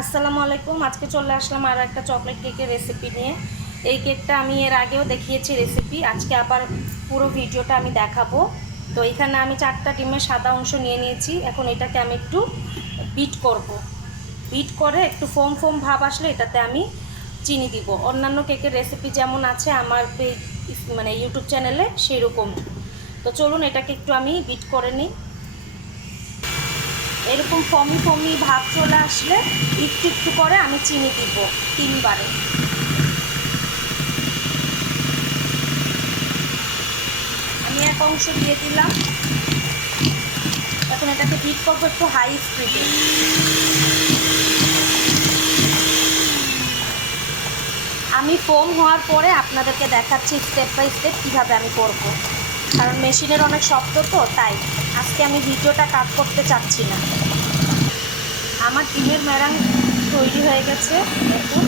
আসসালামু আলাইকুম। আজকে চলে আসলাম আরও একটা চকলেট কেকের রেসিপি নিয়ে। এই কেকটা আমি এর আগেও দেখিয়েছি রেসিপি আজকে আবার পুরো ভিডিওটা আমি দেখাবো। তো এখানে আমি চারটা ডিমের সাদা অংশ নিয়ে নিয়েছি। এখন এটাকে আমি একটু বিট করব। বিট করে একটু ফোম ফোম ভাব আসলে এটাতে আমি চিনি দিব। অন্যান্য কেকের রেসিপি যেমন আছে আমার মানে ইউটিউব চ্যানেলে সেরকম। তো চলুন এটাকে একটু আমি বিট করে নিই। এরকম ফমি ফমি ভাব চলে আসলে একটু একটু করে আমি চিনি দিব তিনবারে। আমি এক অংশ দিয়ে দিলাম। এখন এটাকে বিট করব একটু হাই স্পিডে আমি ফোম হওয়ার পরে আপনাদেরকে দেখাচ্ছি স্টেপ বাই স্টেপ কীভাবে আমি করব। কারণ মেশিনের অনেক শব্দ তো, তাই আজকে আমি ভিডিওটা কাট করতে চাচ্ছি না। আমার ডিমের ম্যারাং তৈরি হয়ে গেছে, দেখুন।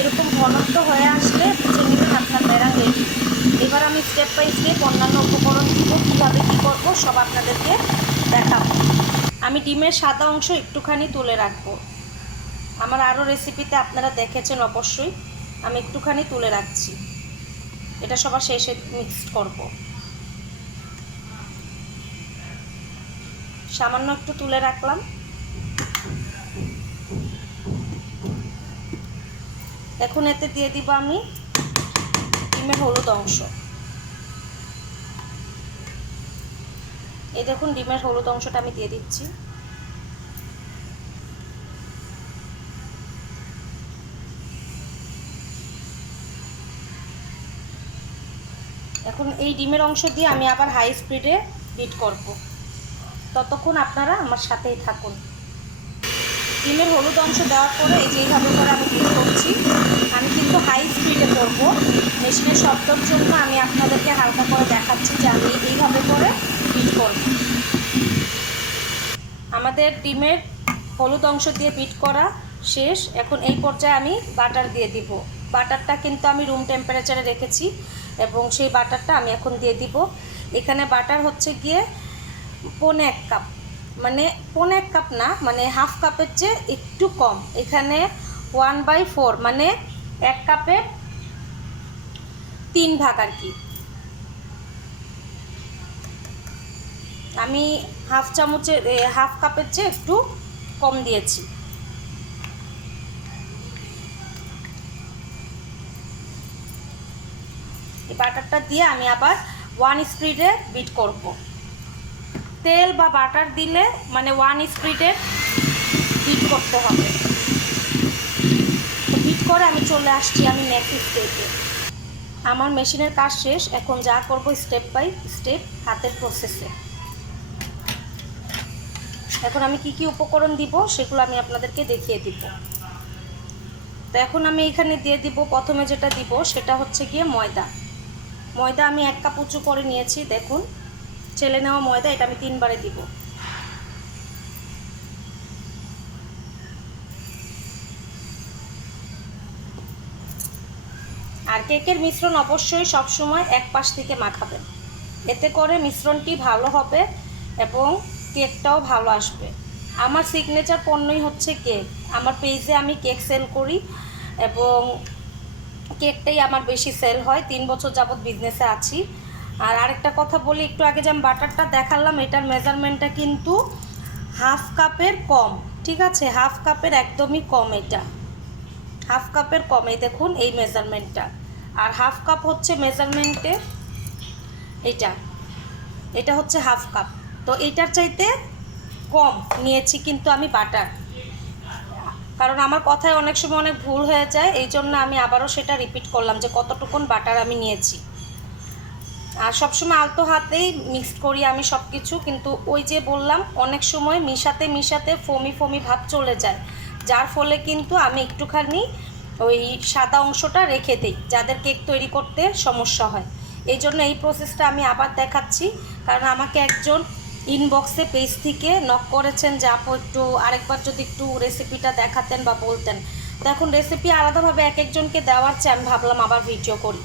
এরকম ঘনত্ব হয়ে আসলে বুঝে নেবেন আপনার ম্যারাং রেডি এবার আমি স্টেপ বাই স্টেপ অন্যান্য উপকরণ দিব, কীভাবে কী করব সব আপনাদেরকে দেখাবো। আমি ডিমের সাদা অংশ একটুখানি তুলে রাখব। আমার আরও রেসিপিতে আপনারা দেখেছেন অবশ্যই, আমি একটুখানি তুলে রাখছি। এটা সবার শেষে মিক্সড করব। সামান্য একটু তুলে রাখলাম। এখন এতে দিয়ে দিব আমি ডিমের হলুদ অংশ। এই দেখুন, ডিমের হলুদ অংশটা আমি দিয়ে দিচ্ছি। এখন এই ডিমের অংশ দিয়ে আমি আবার হাই স্পিডে বিট করব। ততক্ষণ আপনারা আমার সাথেই থাকুন। ডিমের হলুদ অংশ দেওয়ার পরে এই যে এইভাবে করে আমি বিট করছি, আমি কিন্তু হাই স্পিডে করব। মেশিনের শব্দর জন্য আমি আপনাদেরকে হালকা করে দেখাচ্ছি যে আমি এইভাবে করে বিট করব। আমাদের ডিমের হলুদ অংশ দিয়ে বিট করা শেষ। এখন এই পর্যায়ে আমি বাটার দিয়ে দিব। বাটারটা কিন্তু আমি রুম টেম্পারেচারে রেখেছি এবং সেই বাটারটা আমি এখন দিয়ে দিব। এখানে বাটার হচ্ছে গিয়ে পনে এক কাপ মানে পনে এক কাপ না মানে হাফ কাপের চেয়ে একটু কম। এখানে ওয়ান বাই ফোর মানে এক কাপের তিন ভাগ আর কি। আমি হাফ চামচের হাফ কাপের চেয়ে একটু কম দিয়েছি। এই বাটারটা দিয়ে আমি আবার ওয়ান স্পিডে বিট করব। তেল বা বাটার দিলে মানে ওয়ান স্পিডে বিট করতে হবে। বিট করে আমি চলে আসছি আমি নেক্সট স্টেপে আমার মেশিনের কাজ শেষ, এখন যা করব স্টেপ বাই স্টেপ হাতের প্রসেসে এখন আমি কি কি উপকরণ দিব সেগুলো আমি আপনাদেরকে দেখিয়ে দিব। তো এখন আমি এখানে দিয়ে দিব, প্রথমে যেটা দিব সেটা হচ্ছে গিয়ে ময়দা। ময়দা আমি এক কাপ উঁচু করে নিয়েছি, দেখুন। ছেলে নেওয়া ময়দা, এটা আমি তিনবারে দিব। আর কেকের মিশ্রণ অবশ্যই সবসময় এক পাশ থেকে মাখাবেন। এতে করে মিশ্রণটি ভালো হবে এবং কেকটাও ভালো আসবে। আমার সিগনেচার পণ্যই হচ্ছে কেক। আমার পেজে আমি কেক সেল করি এবং কেকটাই আমার বেশি সেল হয়। তিন বছর যাবৎ বিজনেসে আছি। আর আরেকটা কথা বলি, একটু আগে যে আমি বাটারটা দেখালাম, এটার মেজারমেন্টটা কিন্তু হাফ কাপের কম, ঠিক আছে? হাফ কাপের একদমই কম এটা। হাফ কাপের কম দেখুন, এই মেজারমেন্টটা আর হাফ কাপ হচ্ছে মেজারমেন্টে এটা এটা হচ্ছে হাফ কাপ তো এইটার চাইতে কম নিয়েছি কিন্তু আমি বাটার। কারণ আমার কথায় অনেক সময় অনেক ভুল হয়ে যায়, এই জন্য আমি আবারও সেটা রিপিট করলাম যে কতটুকুন বাটার আমি নিয়েছি। আর সবসময় আলতো হাতেই মিক্সড করি আমি সব কিছু কিন্তু ওই যে বললাম, অনেক সময় মিশাতে মিশাতে ফমি ফমি ভাব চলে যায়, যার ফলে কিন্তু আমি একটুখানি ওই সাদা অংশটা রেখে দিই, যাদের কেক তৈরি করতে সমস্যা হয়। এই জন্য এই প্রসেসটা আমি আবার দেখাচ্ছি, কারণ আমাকে একজন ইনবক্সে পেজ থেকে নক করেছেন যে আপু একটু আরেকবার যদি একটু রেসিপিটা দেখাতেন বা বলতেন। তো এখন রেসিপি আলাদাভাবে এক একজনকে দেওয়ার চেয়ে আমি ভাবলাম আবার ভিডিও করি।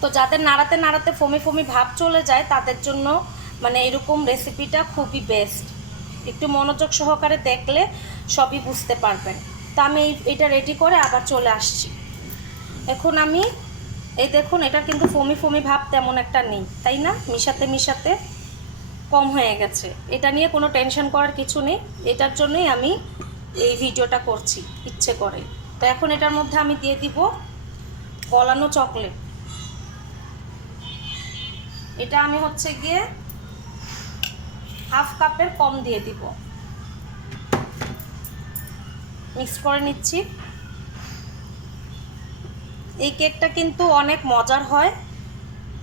তো যাদের নাড়াতে নাড়াতে ফমি ফমি ভাব চলে যায়, তাদের জন্য মানে এরকম রেসিপিটা খুবই বেস্ট একটু মনোযোগ সহকারে দেখলে সবই বুঝতে পারবেন। তা আমি এটা রেডি করে আবার চলে আসছি। এখন আমি এই দেখুন, এটা কিন্তু ফমি ফমি ভাব তেমন একটা নেই, তাই না? মিশাতে মিশাতে কম হয়ে গেছে। এটা নিয়ে কোনো টেনশন করার কিছু নেই। এটার জন্যই আমি এই ভিডিওটা করছি, ইচ্ছে করে। তো এখন এটার মধ্যে আমি দিয়ে দিব গলানো চকলেট। এটা আমি হচ্ছে গিয়ে হাফ কাপের কম দিয়ে দিব। মিক্স করে নিচ্ছি। এই কেকটা কিন্তু অনেক মজার হয়,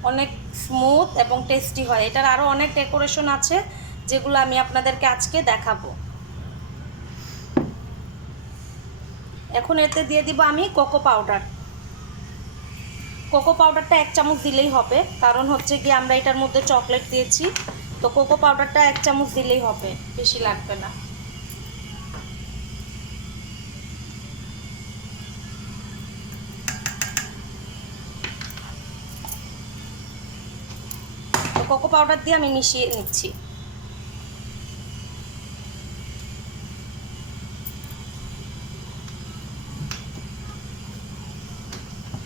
অনেক স্মুথ এবং টেস্টি হয়। এটার আরও অনেক ডেকোরেশন আছে, যেগুলো আমি আপনাদেরকে আজকে দেখাবো। এখন এতে দিয়ে দিব আমি কোকো পাউডার কোকো পাউডারটা এক চামচ দিলেই হবে, কারণ হচ্ছে গিয়ে আমরা এটার মধ্যে চকলেট দিয়েছি। তো কোকো পাউডারটা এক চামচ দিলেই হবে, বেশি লাগবে না। কোকো পাউডার দিয়ে আমি মিশিয়ে নিচ্ছি।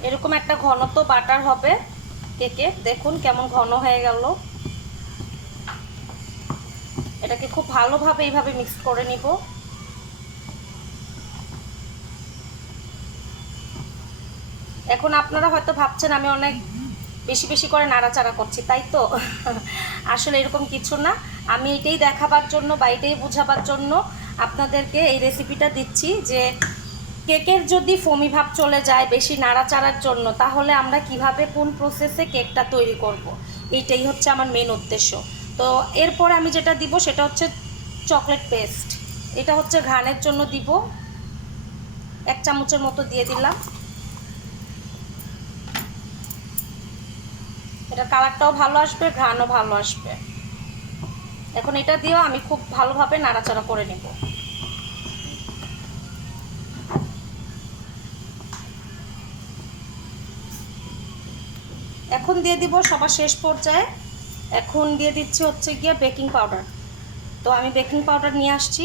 এরকম একটা ঘনত্ব বাটার হবে কেকে দেখুন কেমন ঘন হয়ে গেল। এটাকে খুব ভালোভাবে এইভাবে মিক্স করে নিব। এখন আপনারা হয়তো ভাবছেন আমি অনেক বেশি বেশি করে নাড়াচাড়া করছি, তাই তো? আসলে এরকম কিছু না। আমি এটাই দেখাবার জন্য বা এটাই বোঝাবার জন্য আপনাদেরকে এই রেসিপিটা দিচ্ছি যে, কেকের যদি ফমি ভাব চলে যায় বেশি নাড়াচাড়ার জন্য, তাহলে আমরা কীভাবে কোন প্রসেসে কেকটা তৈরি করব। এইটাই হচ্ছে আমার মেন উদ্দেশ্য। তো এরপরে আমি যেটা দিব সেটা হচ্ছে চকলেট পেস্ট এটা হচ্ছে ঘ্রাণের জন্য দিব। এক চামচের মতো দিয়ে দিলাম। এটা কালারটাও ভালো আসবে, ঘ্রাণও ভালো আসবে। এখন এটা দিয়েও আমি খুব ভালোভাবে নাড়াচাড়া করে নেব। এখন দিয়ে দিব সবার শেষ পর্যায়ে। এখন দিয়ে দিচ্ছি হচ্ছে গিয়ে বেকিং পাউডার। তো আমি বেকিং পাউডার নিয়ে আসছি।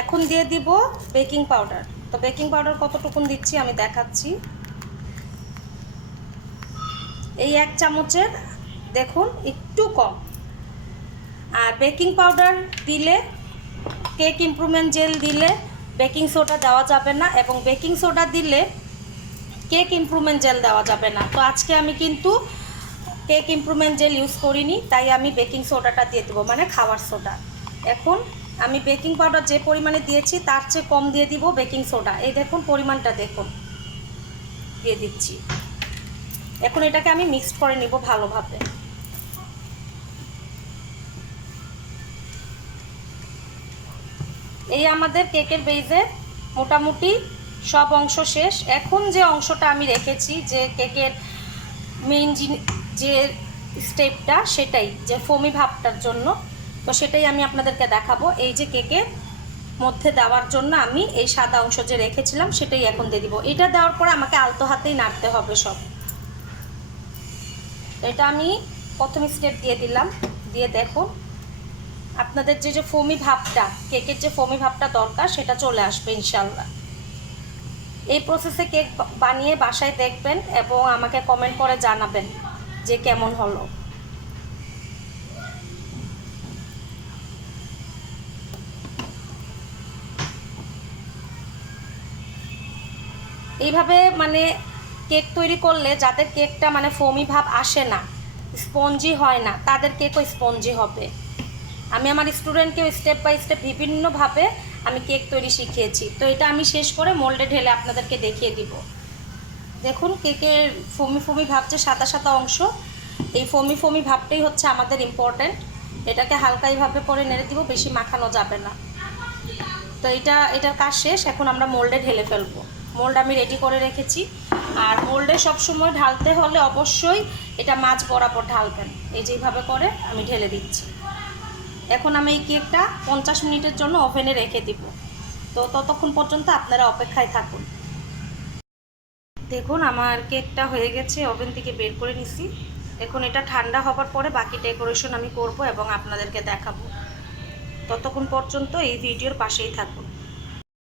এখন দিয়ে দিব বেকিং পাউডার। তো বেকিং পাউডার কতটুকুন দিচ্ছি আমি দেখাচ্ছি। এই এক চামচের, দেখুন, একটু কম। আর বেকিং পাউডার দিলে, কেক ইমপ্রুভমেন্ট জেল দিলে বেকিং সোডা দেওয়া যাবে না এবং বেকিং সোডা দিলে কেক ইমপ্রুভমেন্ট জেল দেওয়া যাবে না। তো আজকে আমি কিন্তু কেক ইমপ্রুভমেন্ট জেল ইউজ করিনি, তাই আমি বেকিং সোডাটা দিয়ে দেবো মানে খাবার সোডা। এখন আমি বেকিং পাউডার যে পরিমাণে দিয়েছি, তার চেয়ে কম দিয়ে দিব বেকিং সোডা। এই দেখুন, পরিমাণটা দেখুন। দিয়ে দিচ্ছি। এখন এটাকে আমি মিক্সড করে নিব ভালোভাবে। এই আমাদের কেকের বেজে মোটামুটি সব অংশ শেষ। এখন যে অংশটা আমি রেখেছি, যে কেকের মেইন যে স্টেপটা সেটাই, যে ফমি ভাবটার জন্য। তো সেটাই আমি আপনাদেরকে দেখাবো। এই যে কেকের মধ্যে দেওয়ার জন্য আমি এই সাদা অংশ যে রেখেছিলাম, সেটাই এখন দিয়ে দিব। এটা দেওয়ার পরে আমাকে আলতো হাতেই নাড়তে হবে সব। এটা আমি প্রথম স্টেপ দিয়ে দিলাম। দিয়ে দেখুন আপনাদের যে যে ফমি ভাবটা কেকের যে ফমি ভাবটা দরকার, সেটা চলে আসবে ইনশাল্লাহ। এই প্রসেসে কেক বানিয়ে বাসায় দেখবেন এবং আমাকে কমেন্ট করে জানাবেন যে কেমন হলো। এইভাবে মানে কেক তৈরি করলে যাদের কেকটা মানে ফোমি ভাব আসে না স্পঞ্জি হয় না, তাদের কেকও স্পঞ্জি হবে। আমি আমার স্টুডেন্টকেও স্টেপ বাই স্টেপ বিভিন্নভাবে আমি কেক তৈরি শিখিয়েছি। তো এটা আমি শেষ করে মোল্ডে ঢেলে আপনাদেরকে দেখিয়ে দিব। দেখুন কেকের ফমি ফমি ভাব যে সাদা সাদা অংশ, এই ফমি ফমি ভাবটাই হচ্ছে আমাদের ইম্পর্ট্যান্ট এটাকে হালকা এইভাবে করে নেড়ে দিব, বেশি মাখানো যাবে না। তো এটা, এটার কাজ শেষ, এখন আমরা মোল্ডে ঢেলে ফেলব। মোল্ড আমি রেডি করে রেখেছি। আর মোল্ডে সবসময় ঢালতে হলে অবশ্যই এটা মাছ বরাবর ঢালবেন। এই যেভাবে করে আমি ঢেলে দিচ্ছি। এখন আমি এই কেকটা পঞ্চাশ মিনিটের জন্য ওভেনে রেখে দিব। তো ততক্ষণ পর্যন্ত আপনারা অপেক্ষায় থাকুন। দেখুন, আমার কেকটা হয়ে গেছে ওভেন থেকে বের করে নিছি। এখন এটা ঠান্ডা হবার পরে বাকি ডেকোরেশন আমি করব এবং আপনাদেরকে দেখাবো। ততক্ষণ পর্যন্ত এই ভিডিওর পাশেই থাকুন।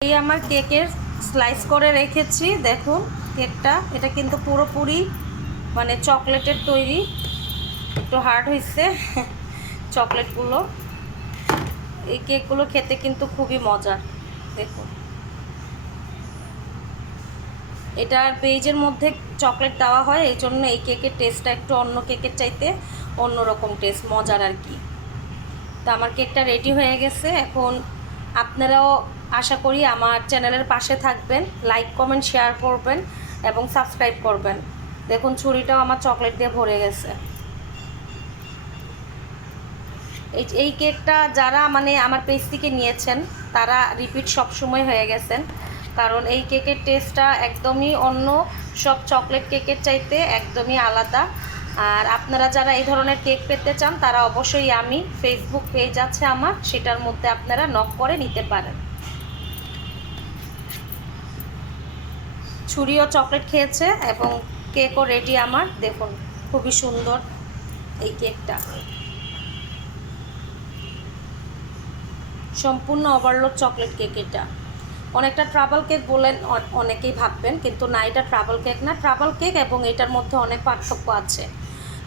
এই আমার কেকের স্লাইস করে রেখেছি, দেখুন কেকটা। এটা কিন্তু পুরোপুরি মানে চকলেটের তৈরি। একটু হার্ড হয়েছে চকলেটগুলো। এই কেকগুলো খেতে কিন্তু খুবই মজার, দেখুন। এটার পেজের মধ্যে চকলেট দেওয়া হয়, এই জন্য এই কেকের টেস্টটা একটু অন্য কেকের চাইতে অন্যরকম টেস্ট, মজার আর কি। তো আমার কেকটা রেডি হয়ে গেছে, এখন আপনারাও আশা করি আমার চ্যানেলের পাশে থাকবেন লাইক কমেন্ট শেয়ার করবেন এবং সাবস্ক্রাইব করবেন। দেখুন, ছুরিটাও আমার চকলেট দিয়ে ভরে গেছে। এই কেকটা যারা মানে আমার পেজ থেকে নিয়েছেন, তারা রিপিট সব সময় হয়ে গেছেন। কারণ এই কেকের টেস্টটা একদমই অন্য সব চকলেট কেকের চাইতে একদমই আলাদা। আর আপনারা যারা এই ধরনের কেক পেতে চান, তারা অবশ্যই আমি ফেসবুক পেজ আছে আমার, সেটার মধ্যে আপনারা নক করে নিতে পারেন। ছুরিও চকলেট খেয়েছে এবং কেকও রেডি আমার। দেখুন, খুবই সুন্দর এই কেকটা। সম্পূর্ণ ওভারলোড চকলেট কেক এটা। অনেকটা ট্রাভেল কেক বলেন অনেকেই ভাববেন, কিন্তু না, এটা ট্রাভেল কেক না। ট্রাভেল কেক এবং এটার মধ্যে অনেক পার্থক্য আছে।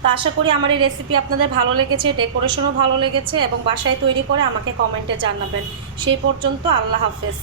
তো আশা করি আমার এই রেসিপি আপনাদের ভালো লেগেছে ডেকোরেশনও ভালো লেগেছে এবং বাসায় তৈরি করে আমাকে কমেন্টে জানাবেন। সেই পর্যন্ত আল্লাহ হাফেজ।